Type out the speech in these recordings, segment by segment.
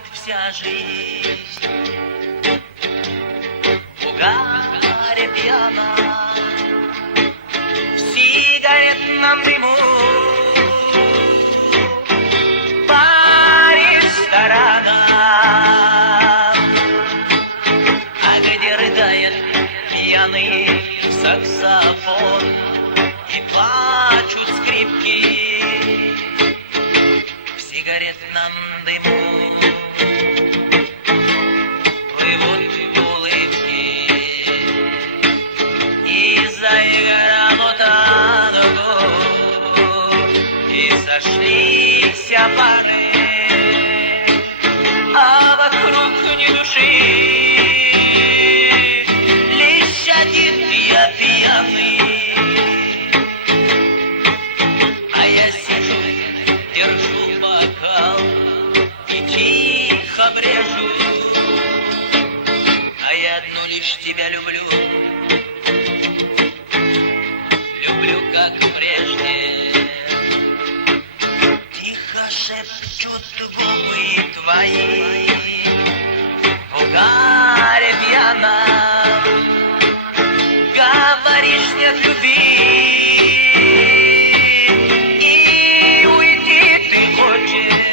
будет вся жизнь. В угаре пьяна, в сигаретном дыму, по ресторанам, а где рыдает пьяный саксофон и плачут скрипки в сигаретном дыму. Плывут улыбки и заиграло танго, и сошлись пары, а вокруг ни души, лишь один я пьяный. А я сижу, держу бокал и тихо брежу, а я одну лишь тебя люблю, люблю как прежде. Тихо шепчут губы твои в угаре пьяном, говоришь нет любви, и уйти ты хочешь.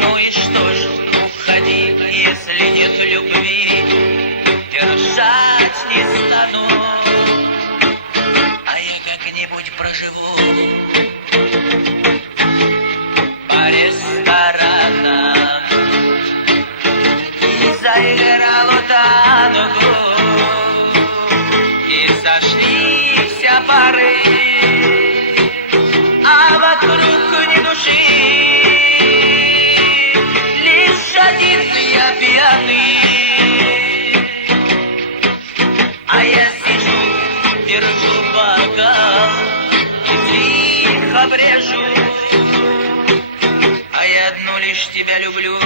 Ну и что ж, уходи, если нет любви, держать не стану, а я как-нибудь проживу по ресторанам. И заиграло танго, и сошлись пары, а вокруг ни души, лишь один я пьяный. А я сижу, держу бокал и тихо брежу, а я одну лишь тебя люблю.